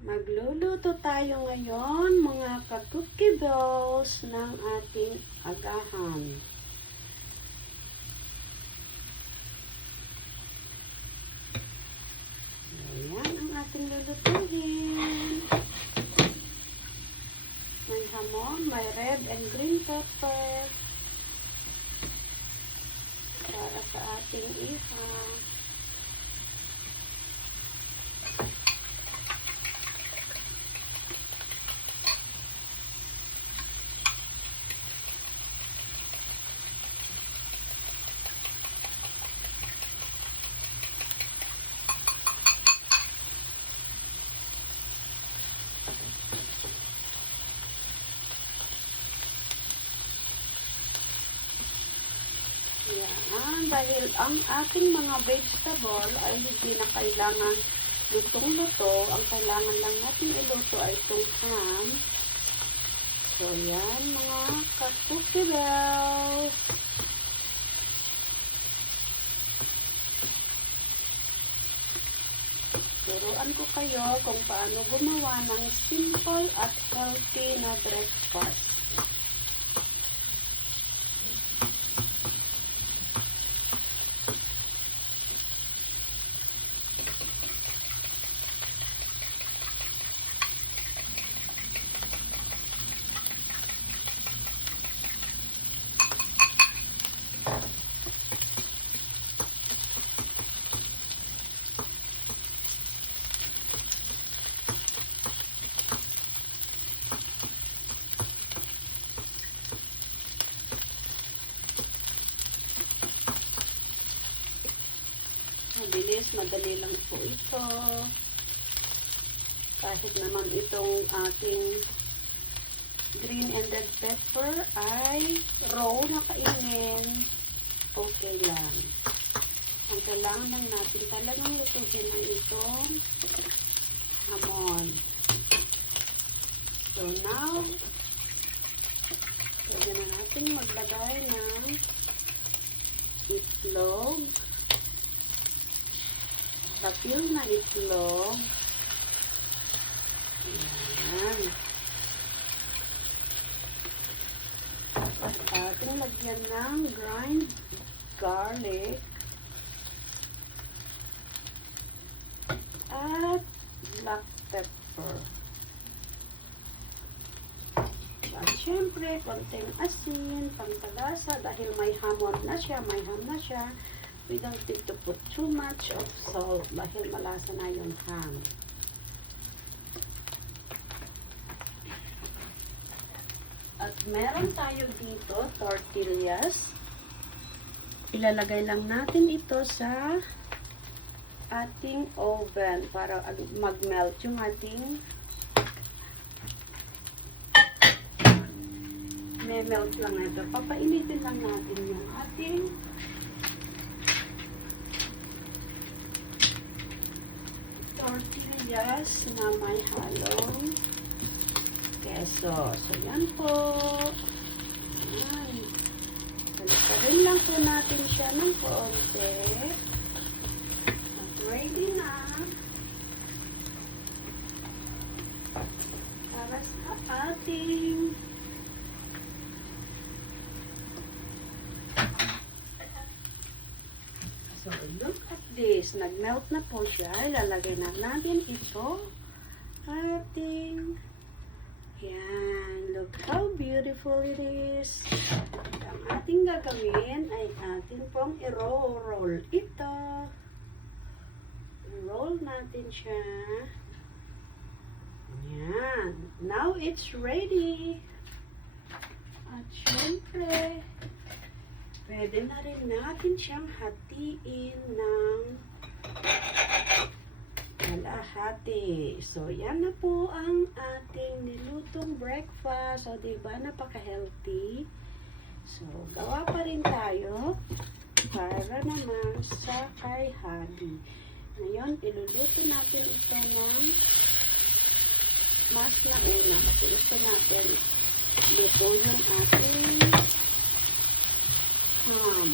Magluluto tayo ngayon mga ka-cookie balls ng ating agahan. Ayan ang ating lulutuin. May hamon, may red and green pepper para sa ating iha. Yan, dahil ang ating mga vegetable ay hindi na kailangan lutong-luto, ang kailangan lang natin iluto ay itong ham. So, yan mga ka-cookie balls. Turuan ko kayo kung paano gumawa ng simple at healthy na breakfast. Mabilis, madali lang po ito. Kahit naman itong ating green and red pepper ay raw na kainin, okay lang. Ang kailangan lang natin talagang lutuin ay itong hamon. So now, pwede na natin maglagay ng itlog. Tapil na itlog. Ayan. At ating lagyan ng grind garlic. At black pepper. At syempre, konting asin, pangkalasa, dahil may hamon na siya, may ham na siya. We don't need to put too much of salt dahil malasa na yung ham. At meron tayo dito tortillas. Ilalagay lang natin ito sa ating oven para mag-melt yung ating melt lang ito. Papainitin lang natin yung ating tortillas na may halong keso. So, yan po. Ayan. Balik-rin lang po natin siya ng konti. At ready na para sa ating so, look at this. Nag-melt na po siya. Ilalagay na natin ito. Ating yan. Look how beautiful it is. Ang ating gagawin ay ating pong i-roll ito. I-roll natin siya. Yan. Now it's ready. At syempre, pwede na rin natin siyang hatiin ng kalahati. So, yan na po ang ating nilutong breakfast. So, diba, napaka-healthy. So, gawa pa rin tayo para naman sa kay Hadi. Ngayon, iluluto natin ito ng mas na una kasi gusto natin luto yung ating ham.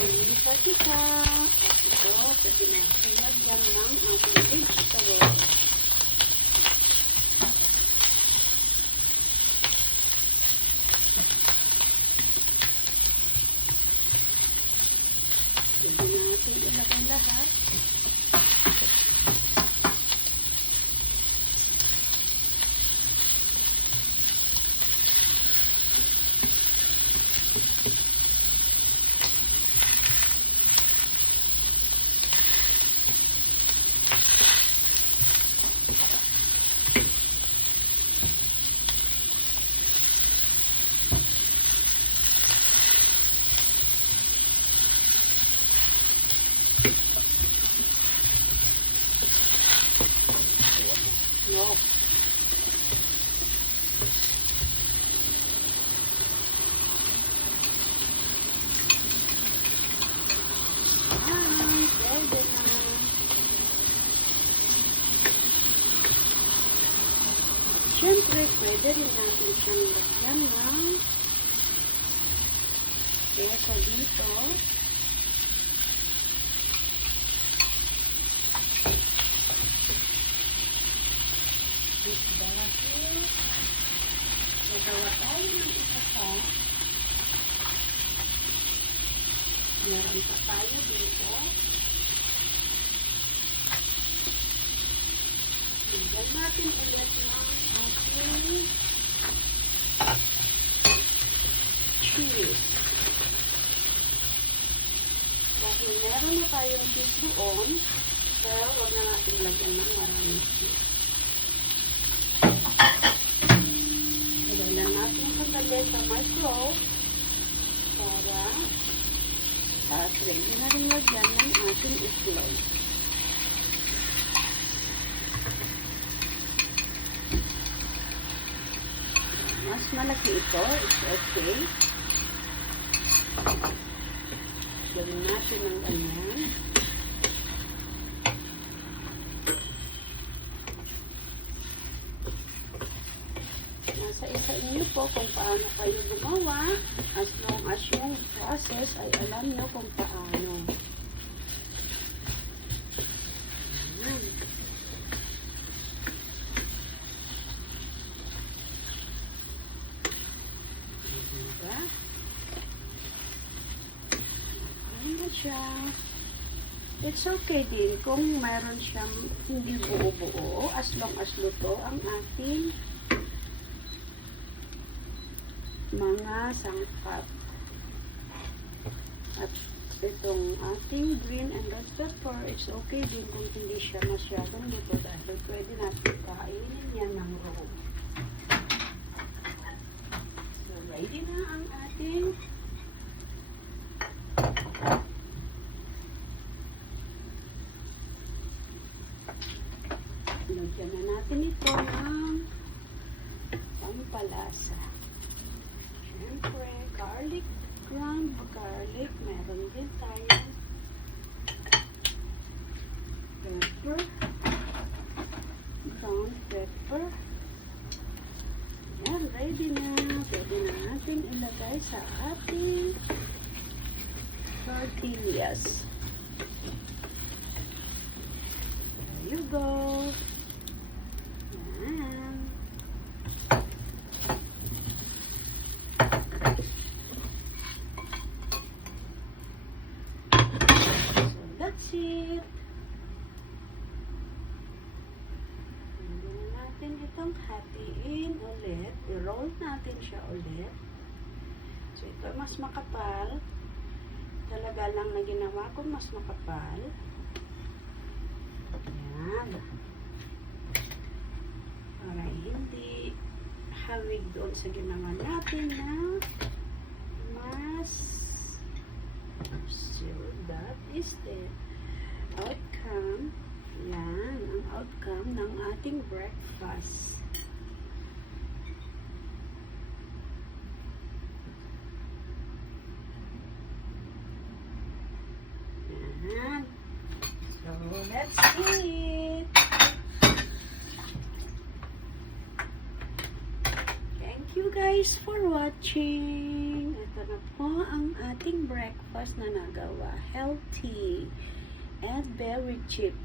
Isa-isa. At ito, pwede natin lagyan ng ating vegetable. Pwede natin ilagay lahat. No. Pwede na. Siyempre, pwede rin natin siyang lagyan ng keso dito. Dahil nagawa tayo ng isa pa. Meron pa tayo dito. Tingnan natin ulit ng ating cheese. Dahil meron na tayong cheese doon, pero huwag na natin lagyan ng maraming cheese. Lagyan natin sandali sa microwave para at ready na rin lagyan ng ating itlog. Mas malaki ito, it's okay. Gawin natin ng ganyan. Nasa isa inyo po kung paano kayo gumawa, as long as yung process ay alam nyo kung paano. Ayan. Diba? Ayan na siya. It's okay din kung mayroon siyang hindi buo-buo as long as luto ang ating mga sangkap. At itong ating green and red pepper, it's okay din kung hindi siya masyadong luto dahil pwede natin kainin yan ng raw. So, ready na ang ating lagyan na natin ito ng pampalasa. Siyempre, garlic, ground garlic. Meron din tayo. Pepper. Ground pepper. Yan, ready na. Pwede na natin ilagay sa ating tortillas. There you go. Yan. That's it. Pwede na natin itong hatiin ulit. I-roll natin siya ulit. So, ito mas makapal. Talaga lang na ginawa ko mas makapal. Ayan. Para hindi hawig doon sa ginawa natin na mas. So, that is the outcome. Yan, ang outcome ng ating breakfast. Yan. So, let's eat. Thank you you guys for watching. Ito na po ang ating breakfast na nagawa. Healthy and very cheap.